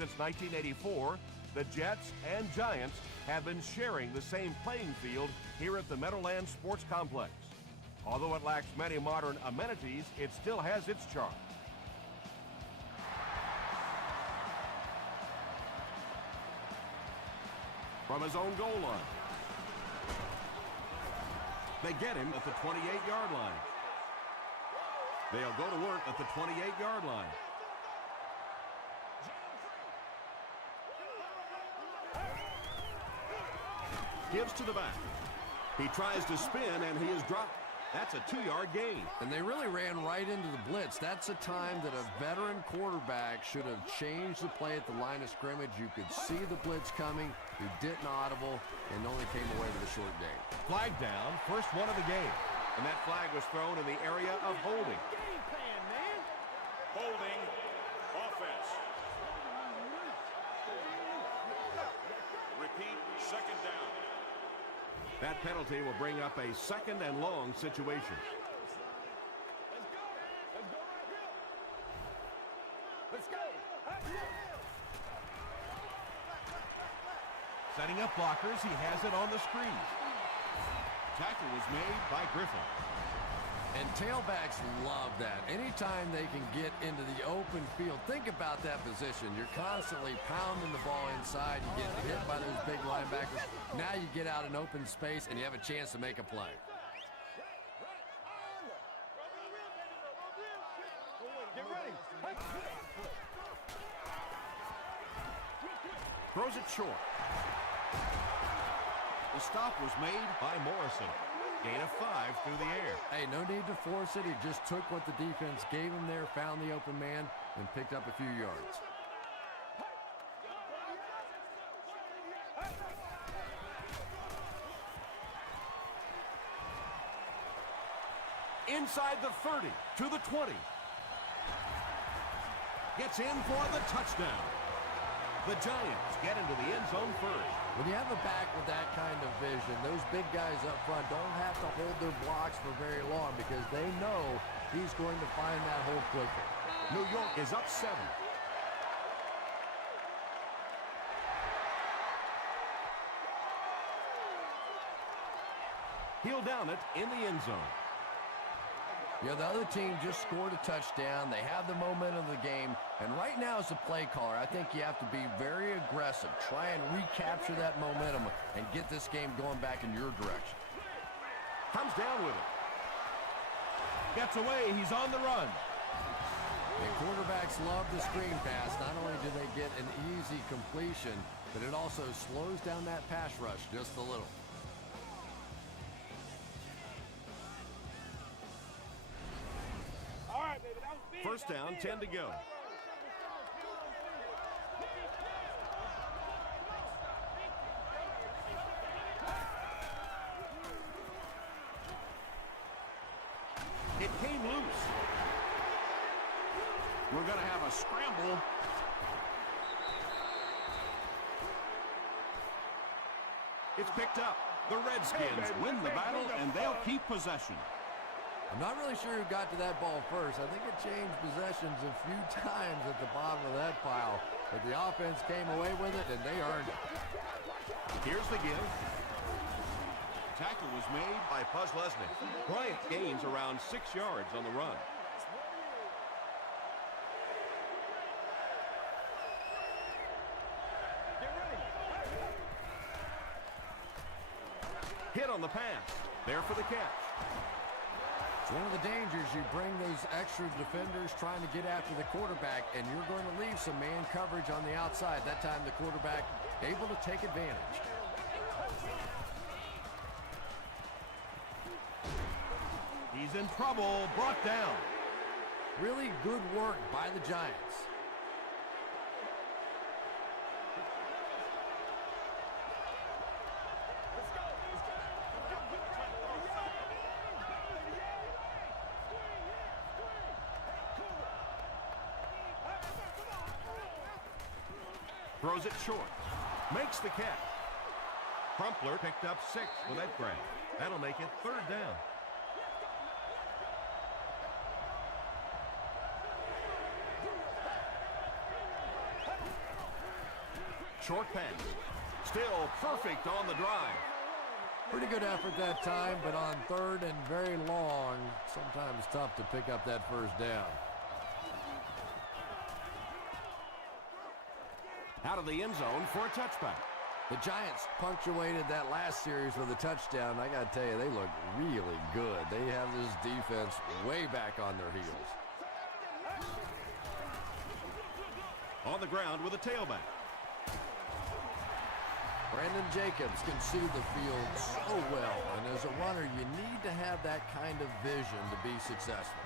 Since 1984, the Jets and Giants have been sharing the same playing field here at the Meadowlands Sports Complex. Although it lacks many modern amenities, it still has its charm. From his own goal line. They get him at the 28-yard line. They'll go to work at the 28-yard line. Gives to the back. He tries to spin, and he is dropped. That's a 2-yard gain. And they really ran right into the blitz. That's a time that a veteran quarterback should have changed the play at the line of scrimmage. You could see the blitz coming. He didn't audible and only came away with a short gain. Flag down, first one of the game. And that flag was thrown in the area of holding. Game plan, man. Holding offense. Repeat, second down. That penalty will bring up a second and long situation. Let's go. Setting up blockers, he has it on the screen. Tackle was made by Griffin. And tailbacks love that. Anytime they can get into the open field, think about that position. You're constantly pounding the ball inside. You get hit by those big linebackers. Now you get out in open space and you have a chance to make a play. Get ready. Throws it short. The stop was made by Morrison. Gain of 5 through the air. Hey, no need to force it. He just took what the defense gave him there, found the open man, and picked up a few yards. Inside the 30 to the 20. Gets in for the touchdown. The Giants get into the end zone first. When you have a back with that kind of vision, those big guys up front don't have to hold their blocks for very long because they know he's going to find that hole quickly. New York is up 7. He'll down it in the end zone. Yeah, the other team just scored a touchdown. They have the momentum of the game. And right now as a play caller, I think you have to be very aggressive. Try and recapture that momentum and get this game going back in your direction. Comes down with it. Gets away. He's on the run. And quarterbacks love the screen pass. Not only do they get an easy completion, but it also slows down that pass rush just a little. All right, baby. That was big. First down, 10 to go. It came loose. We're going to have a scramble. It's picked up. The Redskins win the battle, and they'll keep possession. I'm not really sure who got to that ball first. I think it changed possessions a few times at the bottom of that pile. But the offense came away with it, and they earned it. Here's the give. Tackle was made by Puzlesnik. Bryant gains around 6 yards on the run. Hit on the pass. There for the catch. One of the dangers, you bring those extra defenders trying to get after the quarterback, and you're going to leave some man coverage on the outside. That time the quarterback able to take advantage. He's in trouble, brought down. Really good work by the Giants. Throws it short. Makes the catch. Crumpler picked up 6 with that grab. That'll make it 3rd down. short pass. Still perfect on the drive. Pretty good effort that time, but on third and very long, sometimes tough to pick up that first down. Out of the end zone for a touchback. The Giants punctuated that last series with a touchdown. I got to tell you, they look really good. They have this defense way back on their heels. On the ground with a tailback. Brandon Jacobs can see the field so well, and as a runner, you need to have that kind of vision to be successful.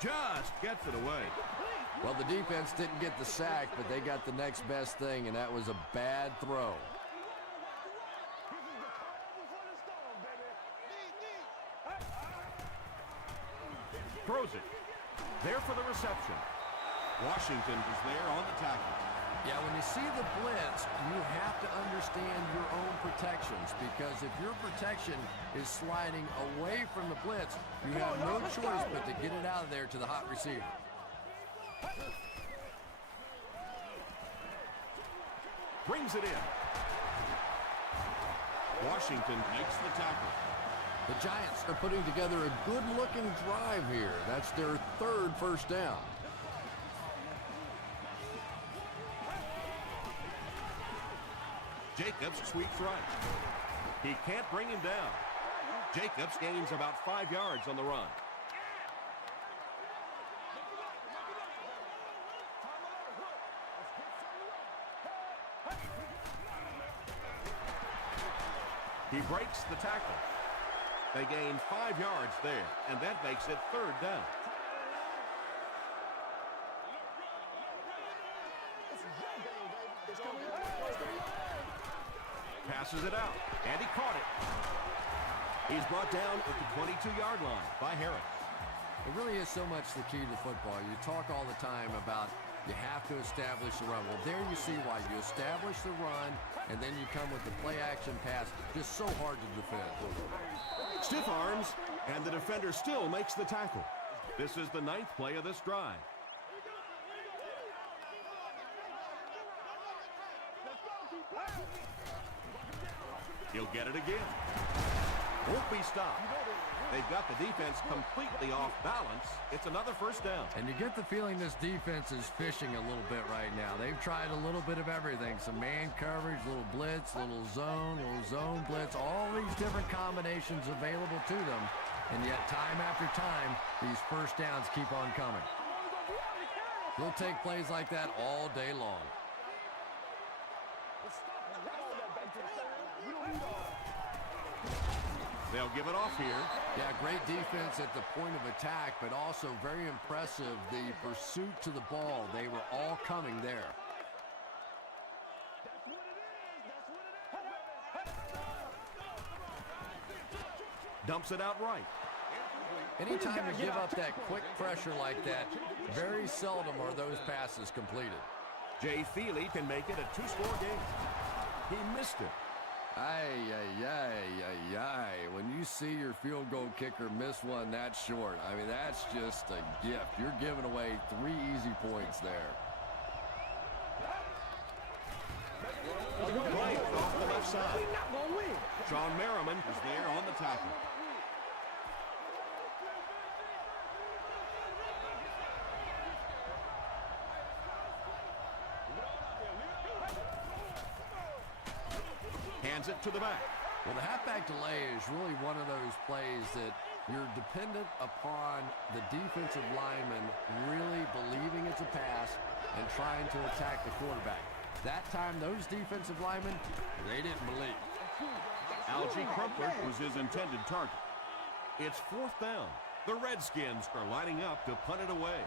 Just gets it away. Well, the defense didn't get the sack, but they got the next best thing, and that was a bad throw. Throws it. There for the reception. Washington is there on the tackle. Yeah, when you see the blitz, you have to understand your own protections, because if your protection is sliding away from the blitz, you have no choice but to get it out of there to the hot receiver. Brings it in. Washington makes the tackle. The Giants are putting together a good-looking drive here. That's their third first down. Jacobs sweeps right. He can't bring him down. Jacobs gains about 5 yards on the run. He breaks the tackle. They gain 5 yards there, and that makes it third down. Passes it out, and he caught it. He's brought down at the 22-yard line by Harris. It really is so much the key to football. You talk all the time about you have to establish the run. Well, there you see why. You establish the run, and then you come with the play-action pass. Just so hard to defend. Stiff arms, and the defender still makes the tackle. This is the 9th play of this drive. He'll get it again. Won't be stopped. They've got the defense completely off balance. It's another first down. And you get the feeling this defense is fishing a little bit right now. They've tried a little bit of everything. Some man coverage, little blitz, little zone blitz, all these different combinations available to them. And yet time after time, these first downs keep on coming. They'll take plays like that all day long. They'll give it off here. Yeah, great defense at the point of attack, but also very impressive, the pursuit to the ball. They were all coming there. Dumps it out right. Anytime you give up that quick pressure like that, very seldom are those passes completed. Jay Feely can make it a 2-score game. He missed it. When you see your field goal kicker miss one that short, I mean, that's just a gift. You're giving away 3 easy points there. Right off the left side. Sean Merriman is there on the tackle. Hands it to the back. Well, the halfback delay is really one of those plays that you're dependent upon the defensive lineman really believing it's a pass and trying to attack the quarterback. That time, those defensive linemen, they didn't believe. Algie Crumpler was his intended target. It's 4th down. The Redskins are lining up to punt it away.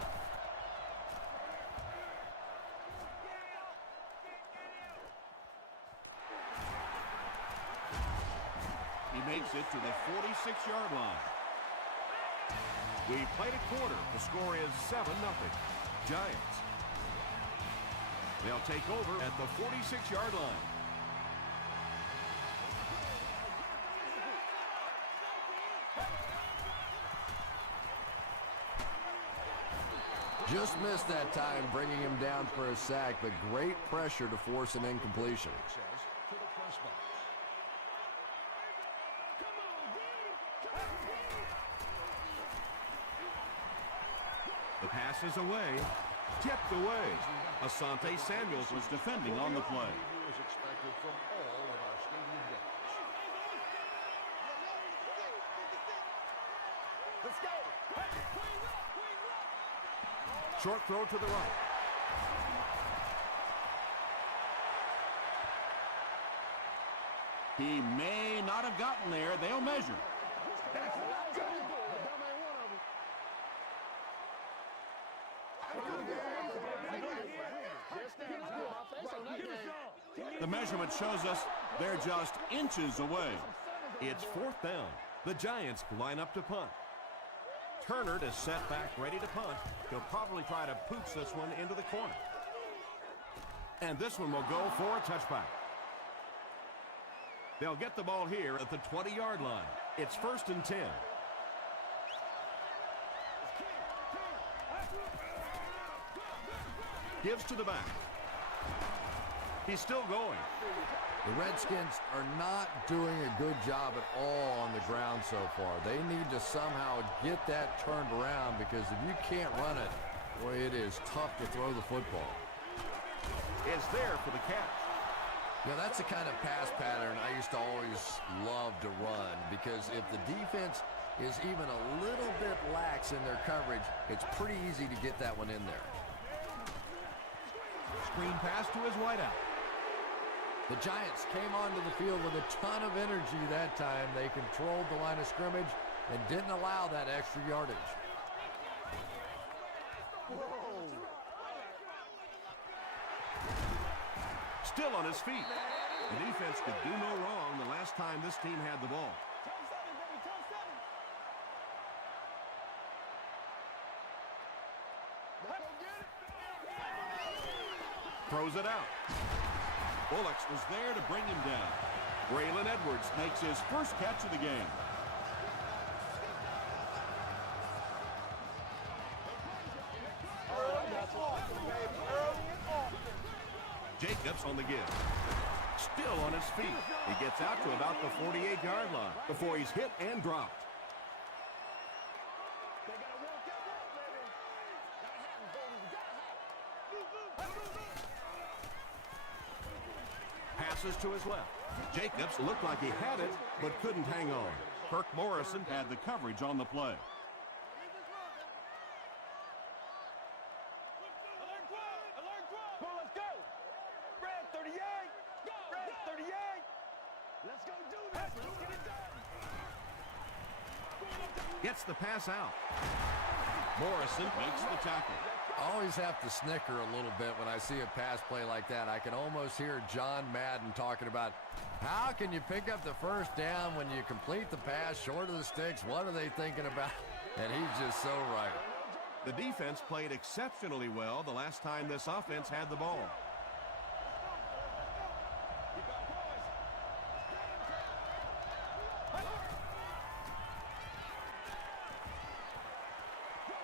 He makes it to the 46-yard line. We played a quarter. The score is 7-0. Giants. They'll take over at the 46-yard line. Just missed that time, bringing him down for a sack, but great pressure to force an incompletion. The pass is away, tipped away. Asante Samuels was defending on the play. Let's go. Short throw to the right. He may not have gotten there. They'll measure. The measurement shows us they're just inches away. It's 4th down. The Giants line up to punt. Turner is set back, ready to punt. He'll probably try to pooch this one into the corner. And this one will go for a touchback. They'll get the ball here at the 20-yard line. It's 1st and 10. Gives to the back. He's still going. The Redskins are not doing a good job at all on the ground so far. They need to somehow get that turned around, because if you can't run it, boy, it is tough to throw the football. It's there for the catch. You know, that's the kind of pass pattern I used to always love to run, because if the defense is even a little bit lax in their coverage, it's pretty easy to get that one in there. Screen pass to his wideout. The Giants came onto the field with a ton of energy that time. They controlled the line of scrimmage and didn't allow that extra yardage. Still on his feet. The defense could do no wrong the last time this team had the ball. Throws it out. Bullocks was there to bring him down. Braylon Edwards makes his first catch of the game. Jacobs on the give. Still on his feet. He gets out to about the 48-yard line before he's hit and dropped. Passes to his left. Jacobs looked like he had it, but couldn't hang on. Kirk Morrison had the coverage on the play. Let's go. Red 38. Red 38. Let's go do this. Let's get it done. Gets the pass out. Morrison makes the tackle. I always have to snicker a little bit when I see a pass play like that. I can almost hear John Madden talking about, how can you pick up the first down when you complete the pass short of the sticks? What are they thinking about? And he's just so right. The defense played exceptionally well the last time this offense had the ball.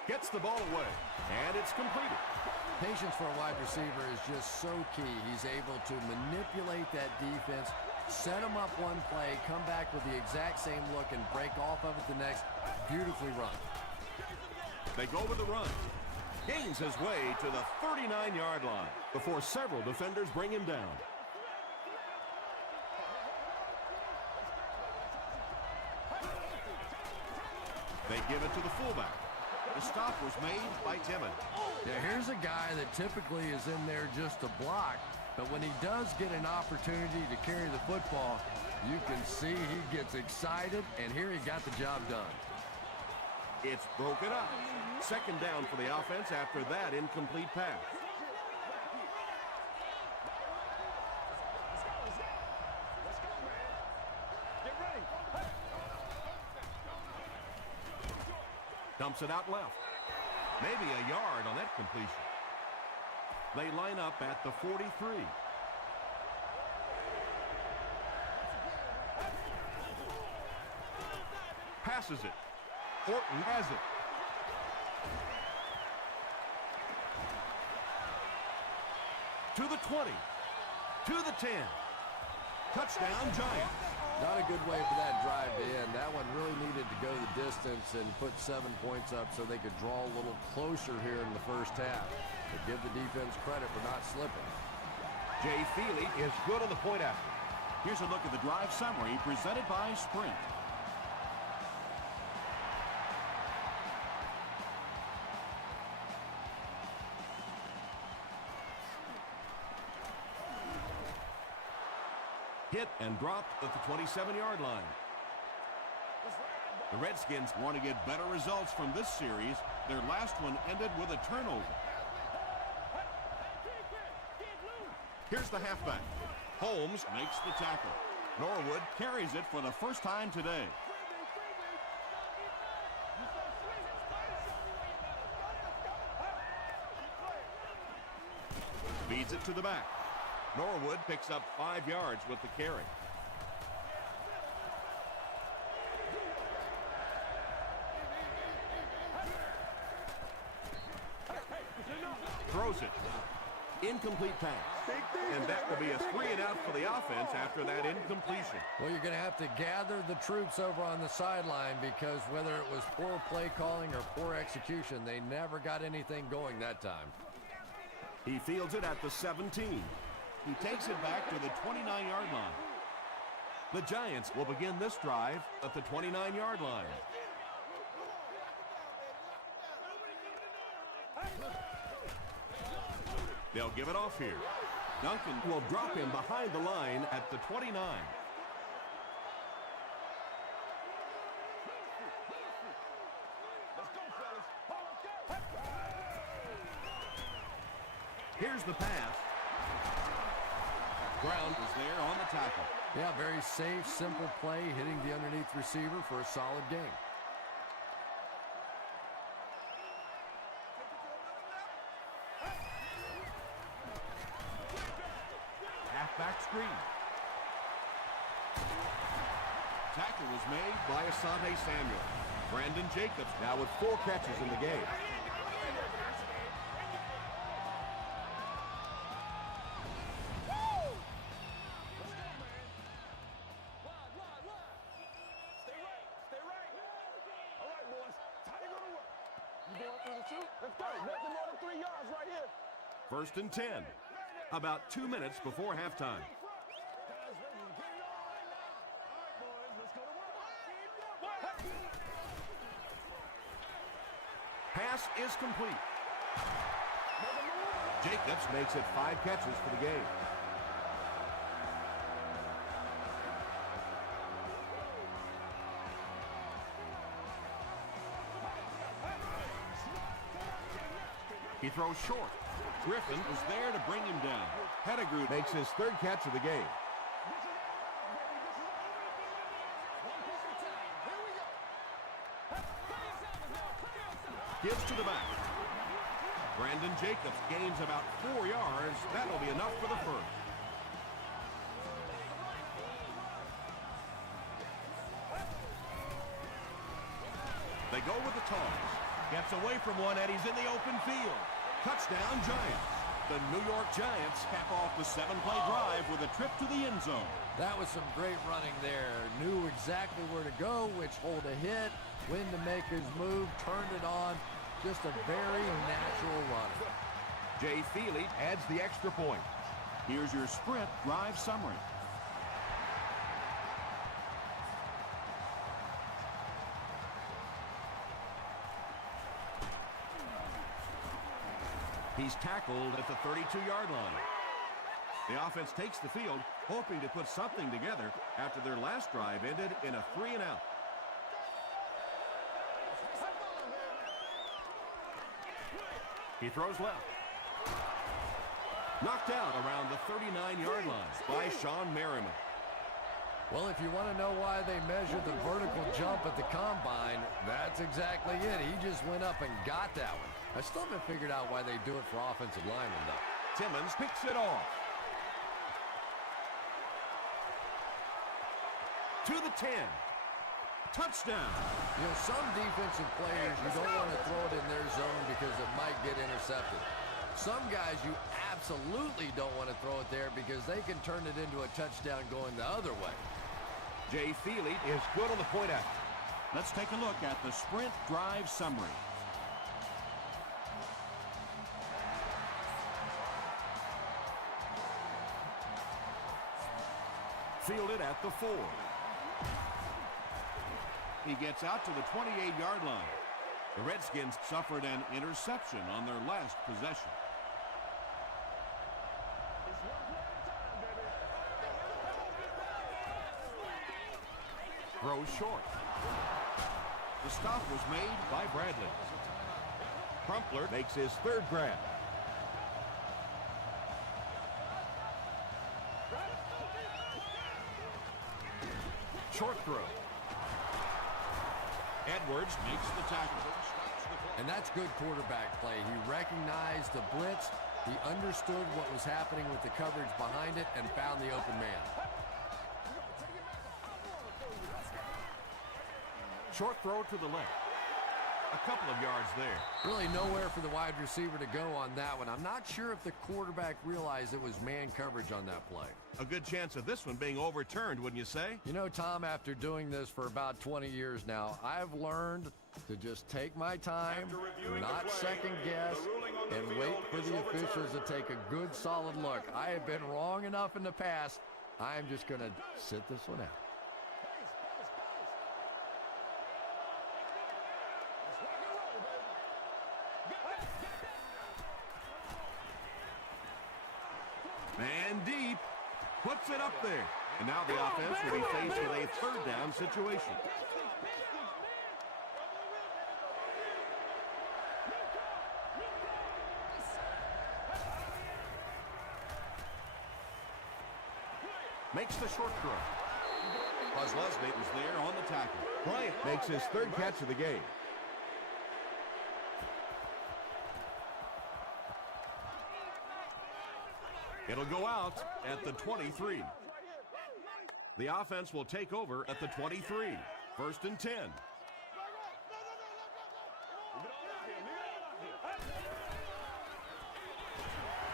Gets the ball away, and it's completed. Patience for a wide receiver is just so key. He's able to manipulate that defense, set them up one play, come back with the exact same look, and break off of it the next. Beautifully run. They go with the run. Gains his way to the 39-yard line before several defenders bring him down. They give it to the fullback. The stop was made by Timmons. Yeah, here's a guy that typically is in there just to block, but when he does get an opportunity to carry the football, you can see he gets excited, and here he got the job done. It's broken up. 2nd down for the offense after that incomplete pass. Get ready. Dumps it out left. Maybe a yard on that completion. They line up at the 43. Passes it. Orton has it. to the 20, to the 10. Touchdown, Giants. Not a good way for that drive to end. That one really needed to go the distance and put 7 points up so they could draw a little closer here in the first half. But give the defense credit for not slipping. Jay Feely is good on the point after. Here's a look at the drive summary presented by Sprint. Hit and dropped at the 27-yard line. The Redskins Want to get better results from this series. Their last one ended with a turnover. Here's the halfback. Holmes Makes the tackle. Norwood Carries it for the first time today. feeds it to the back. Norwood picks up 5 yards with the carry. Throws it. Incomplete pass. And that will be a 3-and-out for the offense after that incompletion. Well, you're going to have to gather the troops over on the sideline because whether it was poor play calling or poor execution, they never got anything going that time. He fields it at the 17. He takes it back to the 29-yard line. The Giants will begin this drive at the 29-yard line. They'll give it off here. Duncan will drop him behind the line at the 29. Here's the pass. Brown is there on the tackle. Yeah, very safe, simple play, hitting the underneath receiver for a solid game. Halfback screen. Tackle was made By Asante Samuel. Brandon Jacobs now with 4 catches in the game. First and 10. About 2 minutes before halftime. Pass is complete. Jacobs makes it 5 catches for the game. He throws short. Griffin was there to bring him down. Pettigrew makes his 3rd catch of the game. Gives to the back. Brandon Jacobs gains about 4 yards. That'll be enough for the first. They go with the toss. Gets away from one, and he's in the open field. Touchdown, Giants. The New York Giants cap off the 7-play drive with a trip to the end zone. That was some great running there. Knew exactly where to go, which hole to hit, when to make his move, turned it on. Just a very natural runner. Jay Feely adds the extra point. Here's your Sprint drive summary. He's tackled at the 32-yard line. The offense takes the field, hoping to put something together after their last drive ended in a 3-and-out. He throws left. Knocked out around the 39-yard line by Sean Merriman. Well, if you want to know why they measured the vertical jump at the combine, that's exactly it. He just went up and got that one. I still haven't figured out why they do it for offensive linemen, though. Timmons picks it off. To the 10. Touchdown. You know, some defensive players, you don't want to throw it in their zone because it might get intercepted. Some guys you absolutely don't want to throw it there because they can turn it into a touchdown going the other way. Jay Feely is good on the point out. Let's take a look at the sprint drive summary. Fielded at the 4. He gets out to the 28-yard line. The Redskins suffered an interception on their last possession. Throws short. The stop was made By Bradley. Crumpler makes his third grab. Short throw. Edwards makes the tackle. And that's good quarterback play. He recognized the blitz. He understood what was happening with the coverage behind it and found the open man. Short throw to the left. A couple of yards there. Really nowhere for the wide receiver to go on that one. I'm not sure if the quarterback realized it was man coverage on that play. A good chance of this one being overturned, wouldn't you say? You know, Tom, after doing this for about 20 years now, I've learned to just take my time, not second guess, and wait for the officials to take a good solid look. I have been wrong enough in the past. I'm just going to sit this one out. Man deep. Puts it up there. And now the offense will be faced with a third down situation. Makes the short throw. Buzz Leslie was there on the tackle. Bryant makes his third catch of the game. It'll go out at the 23. The offense will take over at the 23. 1st and 10.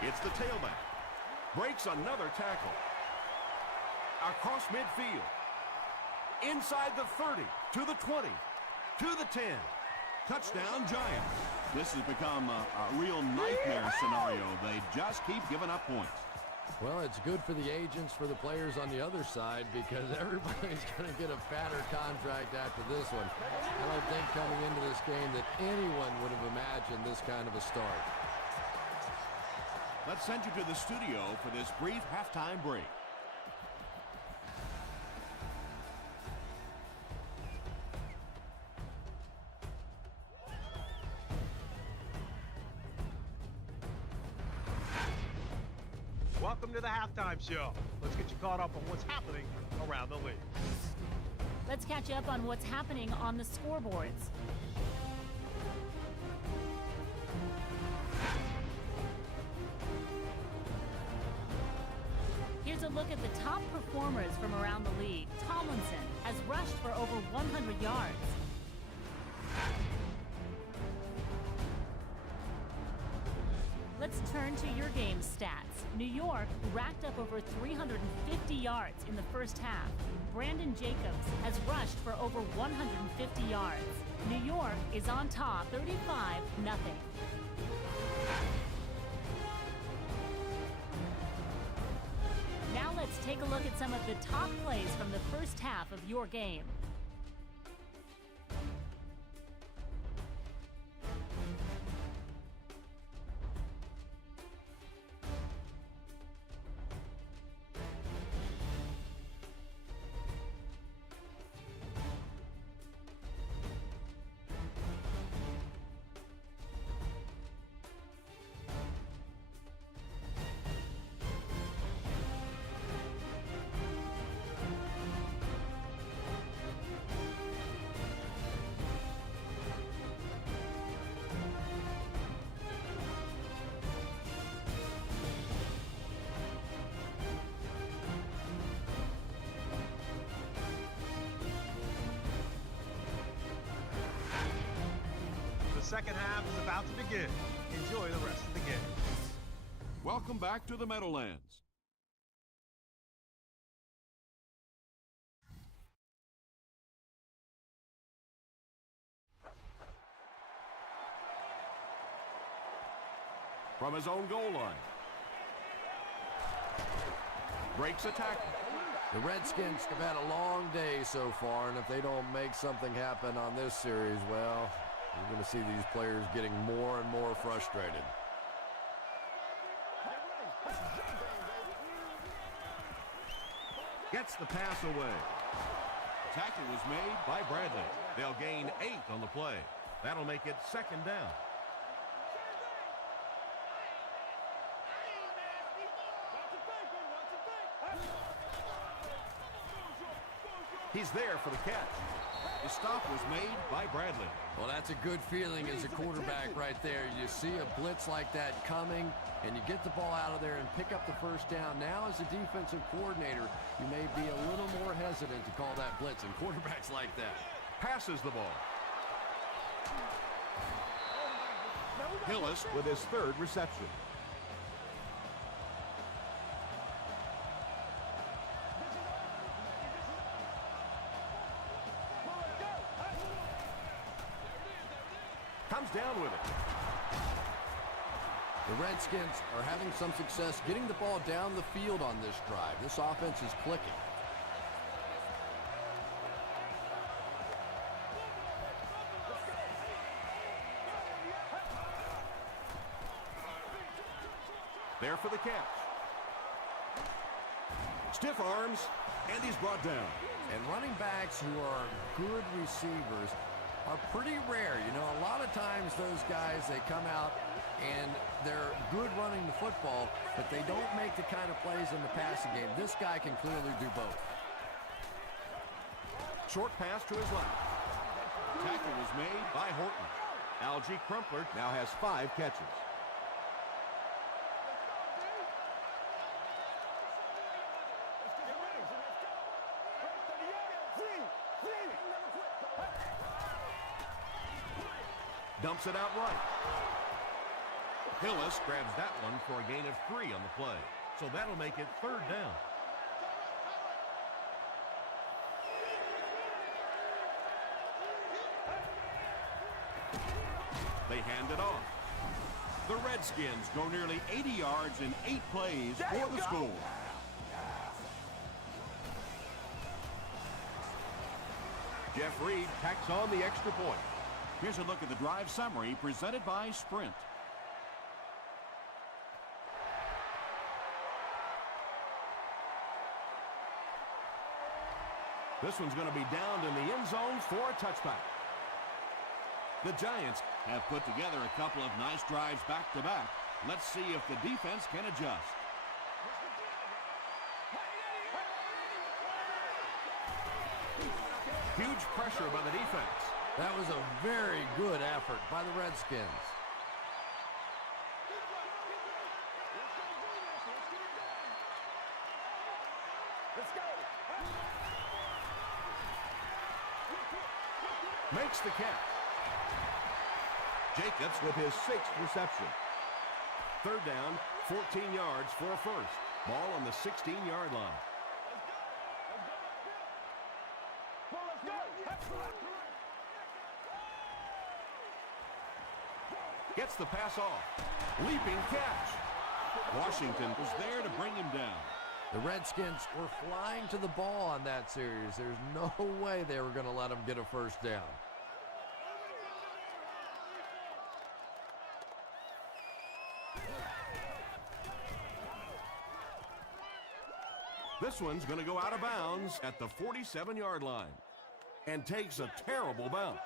It's the tailback. Breaks another tackle. Across midfield. Inside the 30. To the 20. To the 10. Touchdown, Giants. This has become a real nightmare scenario. They just keep giving up points. Well, it's good for the agents, for the players on the other side, because everybody's going to get a fatter contract after this one. I don't think coming into this game that anyone would have imagined this kind of a start. Let's send you to the studio for this brief halftime break. Welcome to the halftime show. Let's get you caught up on what's happening around the league. Let's catch you up on what's happening on the scoreboards. Here's a look at the top performers from around the league. Tomlinson has rushed for over 100 yards. Let's turn to your game stats. New York racked up over 350 yards in the first half. Brandon Jacobs has rushed for over 150 yards. New York is on top, 35-0. Now let's take a look at some of the top plays from the first half of your game. second half is about to begin. Enjoy the rest of the game. Welcome back to the Meadowlands. From his own goal line. Breaks a tackle. The Redskins have had a long day so far, and if they don't make something happen on this series, well, you're going to see these players getting more and more frustrated. Gets the pass away. Tackle was made. By Bradley. They'll gain 8 on the play. That'll make it second down. He's there for the catch. The stop was made By Bradley. Well, that's a good feeling as a quarterback right there. You see a blitz like that coming, and you get the ball out of there and pick up the first down. Now, as a defensive coordinator, you may be a little more hesitant to call that blitz, and quarterbacks like that. Passes the ball. Hillis With his third reception. Comes down with it. The Redskins are having some success getting the ball down the field on this drive. This offense is clicking. There for the catch. Stiff arms, and he's brought down. And running backs who are good receivers are pretty rare. You know, a lot of times those guys, they come out and they're good running the football, but they don't make the kind of plays in the passing game. This guy can clearly do both. Short pass to his left. tackle was made. By Horton. Algie Crumpler now has 5 catches. Dumps it out right. Hillis grabs that one for a gain of 3 on the play. So that'll make it 3rd down. They hand it off. The Redskins go nearly 80 yards in 8 plays for the score. Jeff Reed tacks on the extra point. Here's a look at the drive summary presented by Sprint. This one's going to be downed in the end zone for a touchback. The Giants have put together a couple of nice drives back-to-back. Let's see if the defense can adjust. Huge pressure by the defense. That was a very good effort by the Redskins. Let's go. Makes the catch. Jacobs with his 6th reception. 3rd down, 14 yards for a first. Ball on the 16-yard line. Gets the pass off. Leaping catch. Washington was there to bring him down. The Redskins were flying to the ball on that series. There's no way they were going to let them get a first down. This one's going to go out of bounds at the 47-yard line and takes a terrible bounce.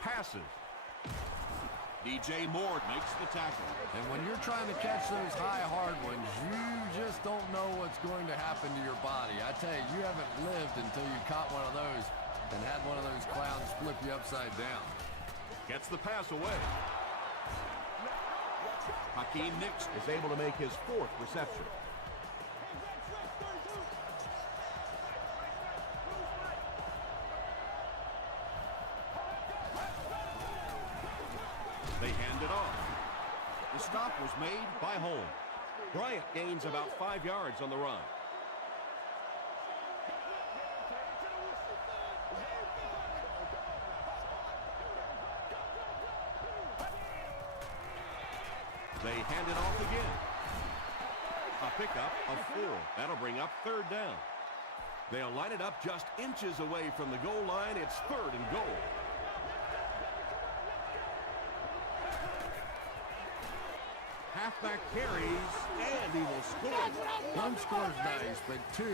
Passes. DJ Moore makes the tackle. And when you're trying to catch those high, hard ones, you just don't know what's going to happen to your body. I tell you, you haven't lived until you caught one of those and had one of those clowns flip you upside down. Gets the pass away. Hakeem Nicks Is able to make his 4th reception. They hand it off. The stop was made by Holmes. Bryant gains about 5 yards on the run. They hand it off again. A pickup of 4. That'll bring up 3rd down. They'll line it up just inches away from the goal line. It's 3rd and goal. Halfback carries, and he will score. 1 score's nice, but 2,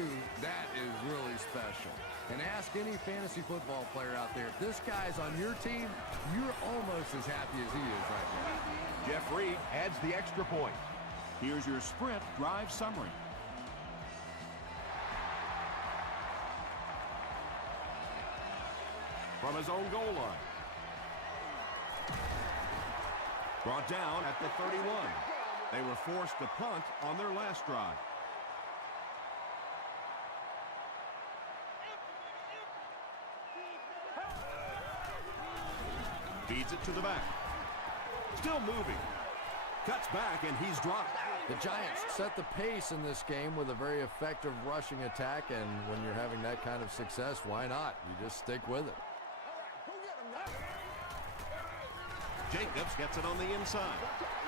that is really special. And ask any fantasy football player out there, if this guy's on your team, you're almost as happy as he is right now. Jeff Reed adds the extra point. Here's your sprint drive summary. From his own goal line. Brought down at the 31. They were forced to punt on their last drive. Feeds it to the back. Still moving. Cuts back, and he's dropped. The Giants set the pace in this game with a very effective rushing attack, and when you're having that kind of success, why not? You just stick with it. Jacobs gets it on the inside.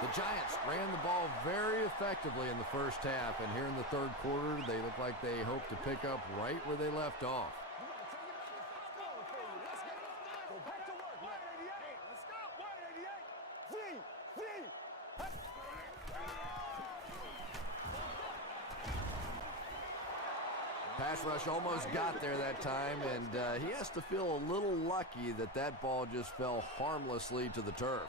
The Giants ran the ball very effectively in the first half, and here in the 3rd quarter, they look like they hope to pick up right where they left off. Pass rush almost got there that time, and he has to feel a little lucky that that ball just fell harmlessly to the turf.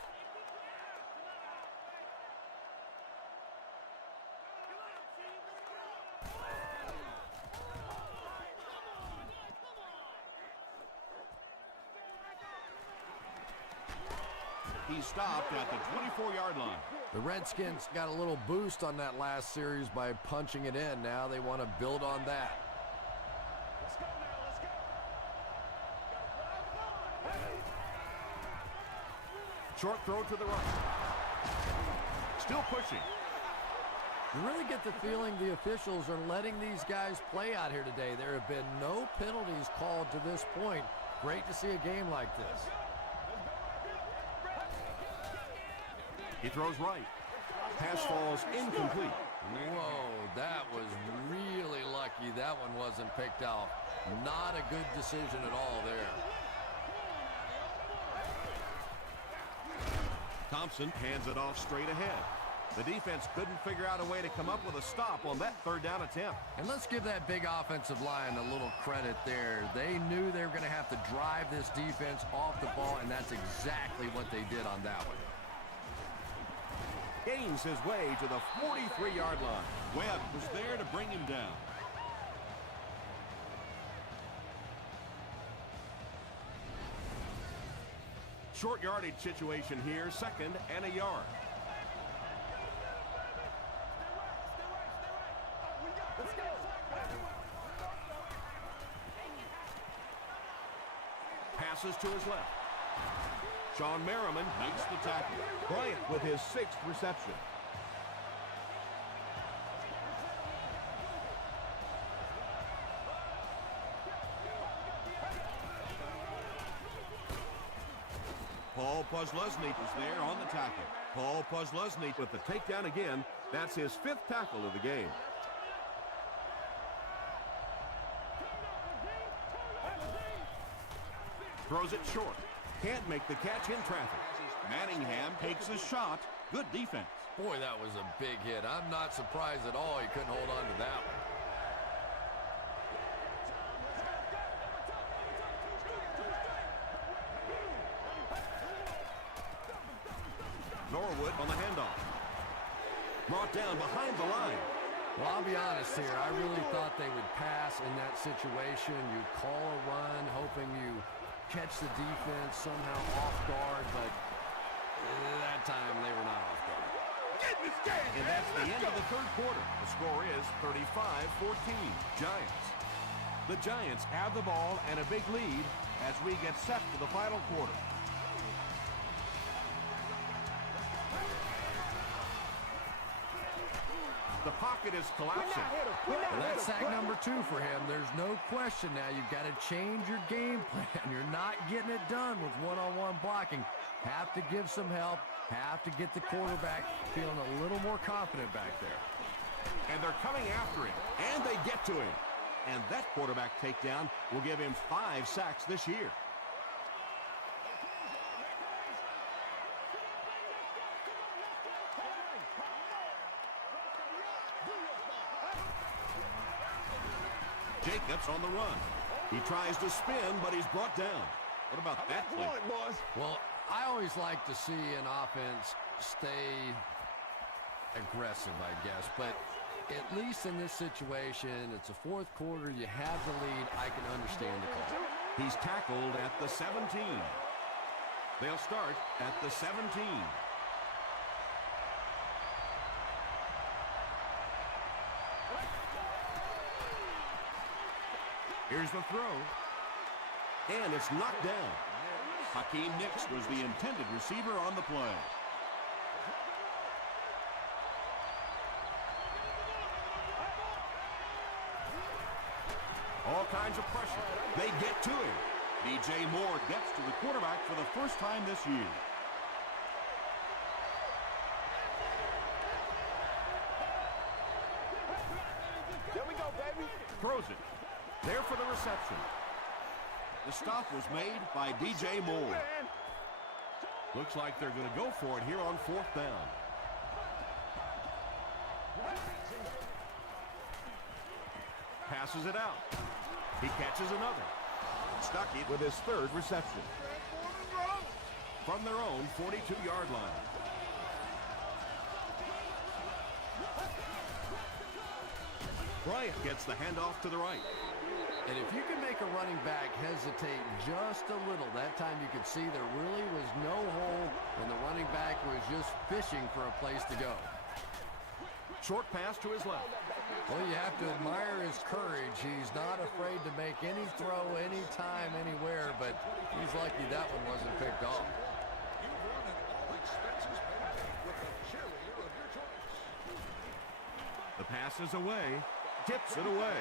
He stopped at the 24-yard line. The Redskins got a little boost on that last series by punching it in. Now they want to build on that. Short throw to the right. Still pushing. You really get the feeling the officials are letting these guys play out here today. There have been no penalties called to this point. Great to see a game like this. He throws right. Pass falls incomplete. Whoa, that was really lucky that one wasn't picked off. Not a good decision at all there. Thompson hands it off straight ahead. The defense couldn't figure out a way to come up with a stop on that 3rd down attempt. And let's give that big offensive line a little credit there. They knew they were going to have to drive this defense off the ball, and that's exactly what they did on that one. Gains his way to the 43-yard line. Webb was there to bring him down. Short yardage situation here, 2nd and a yard. Passes to his left. Sean Merriman Makes the tackle. Bryant with his 6th reception. Paul Posluszny was there on the tackle. Paul Posluszny with the takedown again. That's his 5th tackle of the game. Throws it short. Can't make the catch in traffic. Manningham takes a shot. Good defense. Boy, that was a big hit. I'm not surprised at all he couldn't hold on to that one. Norwood on the handoff. Brought down behind the line. Well, I'll be honest here. I really thought they would pass in that situation. You call a run, hoping you catch the defense somehow off guard, but that time they were not off guard. And that's the end of the 3rd quarter. The score is 35-14, Giants. The Giants have the ball and a big lead as we get set for the final quarter. The pocket is collapsing. Well, that's sack number 2 for him. There's no question now. You've got to change your game plan. You're not getting it done with one-on-one blocking. Have to give some help. Have to get the quarterback feeling a little more confident back there. And they're coming after him. And they get to him. And that quarterback takedown will give him 5 sacks this year. Jacobs on the run. He tries to spin, but he's brought down. What about that play? Well, I always like to see an offense stay aggressive, I guess. But at least in this situation, it's a fourth quarter. You have the lead. I can understand the call. He's tackled at the 17. They'll start at the 17. Here's the throw. And it's knocked down. Hakeem Nicks was the intended receiver on the play. All kinds of pressure. They get to him. DJ Moore gets to the quarterback for the first time this year. There we go, baby. Throws it. There for the reception. The stop was made by DJ Moore. Looks like they're going to go for it here on 4th down. Passes it out. He catches another. Stuckey with his 3rd reception. From their own 42-yard line. Bryant gets the handoff to the right. And if you can make a running back hesitate just a little, that time you could see there really was no hole and the running back was just fishing for a place to go. Short pass to his left. Well, you have to admire his courage. He's not afraid to make any throw, anytime, anywhere, but he's lucky that one wasn't picked off. The pass is away. Tips it away.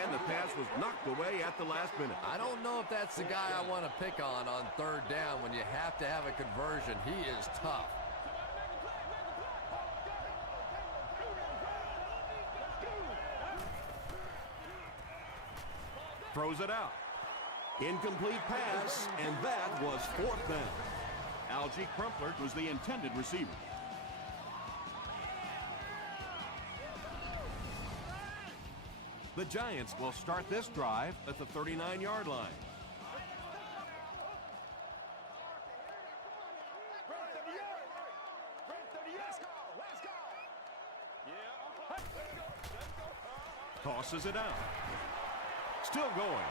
And the pass was knocked away at the last minute. I don't know if that's the guy I want to pick on 3rd down when you have to have a conversion. He is tough. Throws it out. Incomplete pass, and that was 4th down. Algie Crumpler was the intended receiver. The Giants will start this drive at the 39-yard line. Tosses it out. Still going.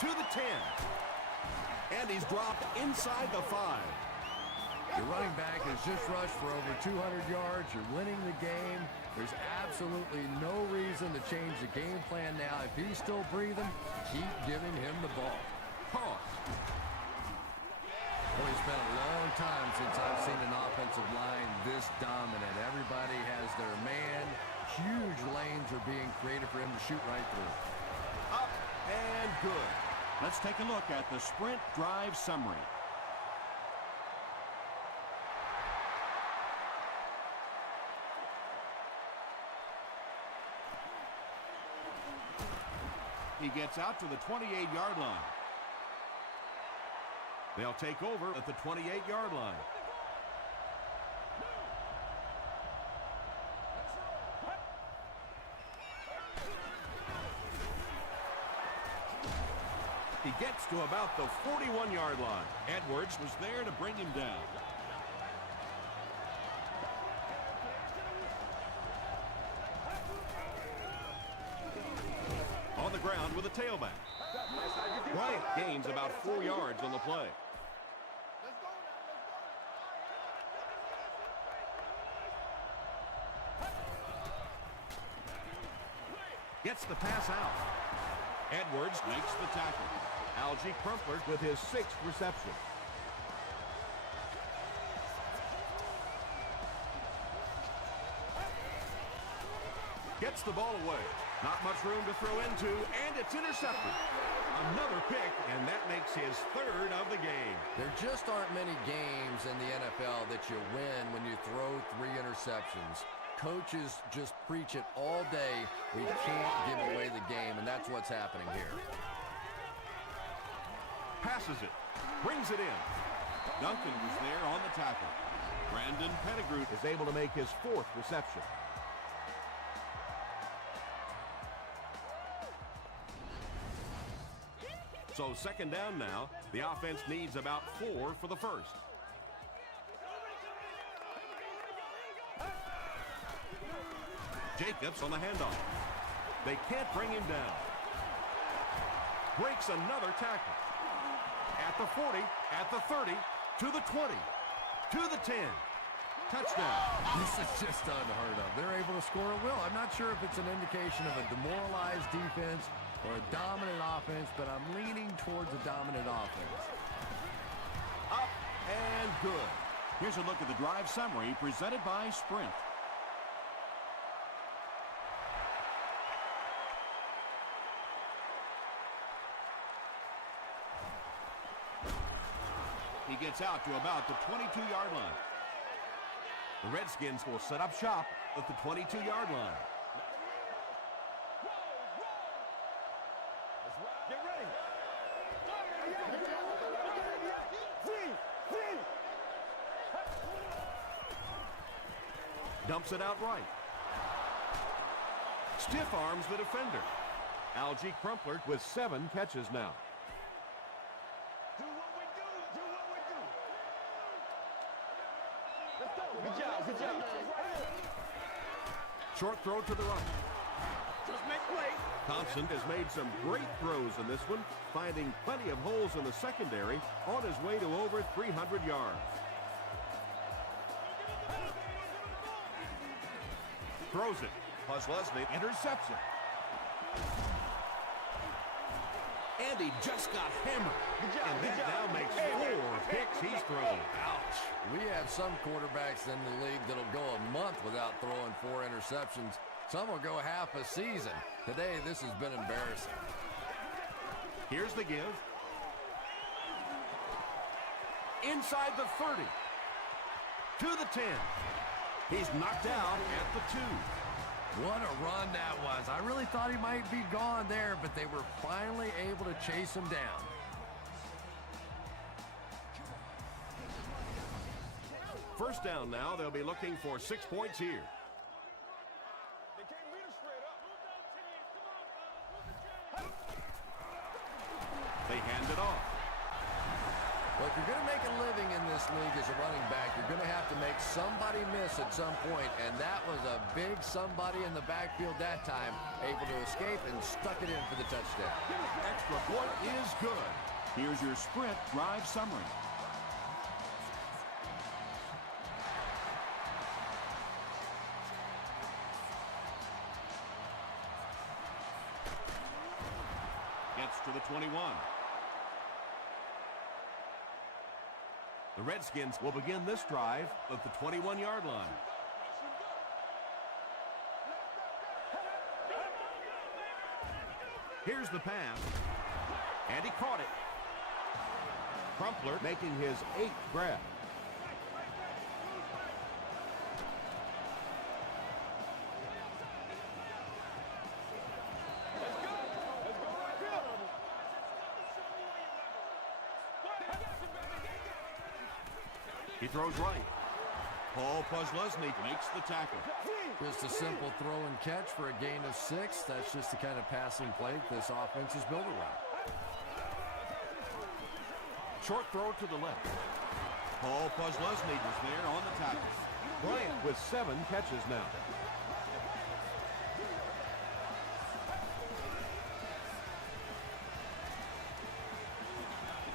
To the 10. And he's dropped inside the 5. Your running back has just rushed for over 200 yards. You're winning the game. There's absolutely no reason to change the game plan now. If he's still breathing, keep giving him the ball. Toss. Well, it's been a long time since I've seen an offensive line this dominant. Everybody has their man. Huge lanes are being created for him to shoot right through. Up and good. Let's take a look at the sprint drive summary. He gets out to the 28-yard line. They'll take over at the 28-yard line. He gets to about the 41-yard line. Edwards was there to bring him down. On the ground with a tailback. Bryant gains about 4 yards on the play. Gets the pass out. Edwards makes the tackle. Algie Crumpler with his 6th reception. Gets the ball away. Not much room to throw into, and it's intercepted. Another pick, and that makes his third of the game. There just aren't many games in the NFL that you win when you throw 3 interceptions. Coaches just preach it all day. We can't give away the game, and that's what's happening here. Passes it. Brings it in. Duncan was there on the tackle. Brandon Pettigrew Is able to make his 4th reception. So second down now. The offense needs about 4 for the first. Jacobs on the handoff. They can't bring him down. Breaks another tackle. At the 40, at the 30, to the 20, to the 10. Touchdown. This is just unheard of. They're able to score at will. I'm not sure if it's an indication of a demoralized defense or a dominant offense, but I'm leaning towards a dominant offense. Up and good. Here's a look at the drive summary presented by Sprint. He gets out to about the 22-yard line. The Redskins will set up shop at the 22-yard line. Get ready. Dumps it out right. Stiff arms the defender. Algie Crumpler with 7 catches now. Do what we do. Do what we do. Let's go. Good job. Good job. Short throw to the right. Just make play. Thompson has made some great throws in this one, finding plenty of holes in the secondary on his way to over 300 yards. Throws it. Posluszny intercepts it. And he just got hammered. And that now makes 4 picks he's thrown. Ouch. We have some quarterbacks in the league that'll go a month without throwing 4 interceptions. Some will go half a season. Today, this has been embarrassing. Here's the give. Inside the 30. To the 10. He's knocked out at the 2. What a run that was. I really thought he might be gone there, but they were finally able to chase him down. First down now. They'll be looking for 6 points here. They can't beat us straight up. They hand it off. Well, if you're going to make a living in this league as a running back, you're going to have to make somebody miss at some point, and that was a big somebody in the backfield that time, able to escape and stuck it in for the touchdown. Extra point is good. Here's your Sprint drive summary. Gets to the 21. The Redskins will begin this drive at the 21-yard line. Here's the pass. And he caught it. Crumpler making his 8th grab. He throws right. Paul Posluszny makes the tackle. Just a simple throw and catch for a gain of 6. That's just the kind of passing play this offense is built around. Short throw to the left. Paul Posluszny was there on the tackle. Bryant with 7 catches now.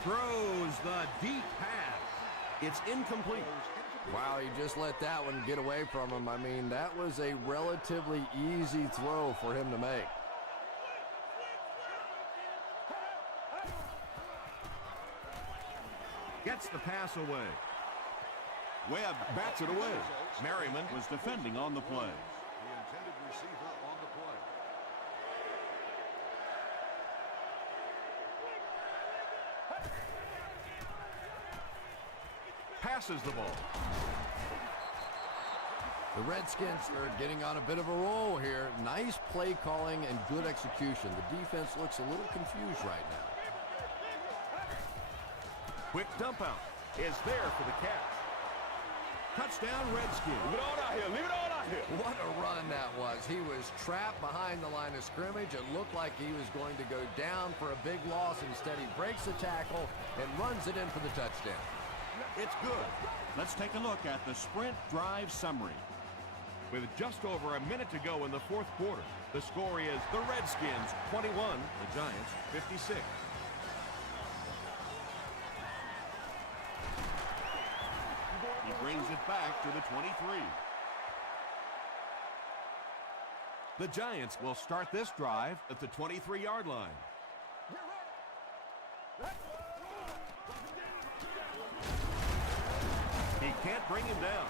Throws the deep pass. It's incomplete. Wow, he just let that one get away from him. I mean, that was a relatively easy throw for him to make. Gets the pass away. Webb bats it away. Merriman was defending on the play. The intended receiver on the passes the ball. The Redskins are getting on a bit of a roll here. Nice play calling and good execution. The defense looks a little confused right now. Quick dump out is there for the catch. Touchdown, Redskins. Leave it all out here. Leave it all out here. What a run that was. He was trapped behind the line of scrimmage. It looked like he was going to go down for a big loss. Instead, he breaks the tackle and runs it in for the touchdown. It's good. Let's take a look at the sprint drive summary. With just over a minute to go in the fourth quarter, the score is the Redskins 21, the Giants 56. He brings it back to the 23. The Giants will start this drive at the 23-yard line. He can't bring him down.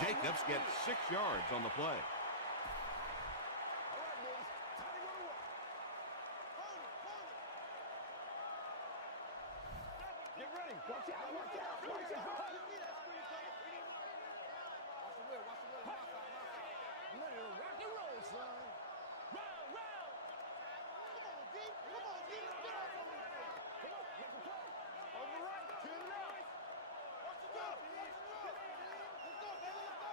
Jacobs gets 6 yards on the play. Get ready. Watch out. Watch out. Watch out. I'm ready to rock and roll, son. Round, round. Come on, D. Come on, D. Get off of me. Come on. Make a play. Over right. To the left. Watch it go. Let's go, baby. Let's go.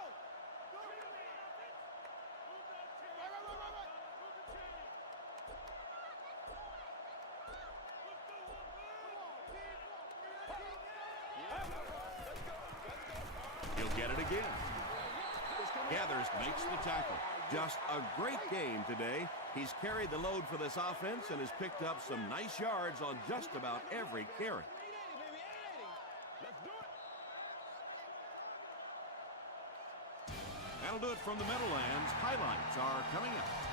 Right. He'll get it again. Gathers, makes the tackle. Just a great game today. He's carried the load for this offense and has picked up some nice yards on just about every carry. That'll do it from the Meadowlands. Highlights are coming up.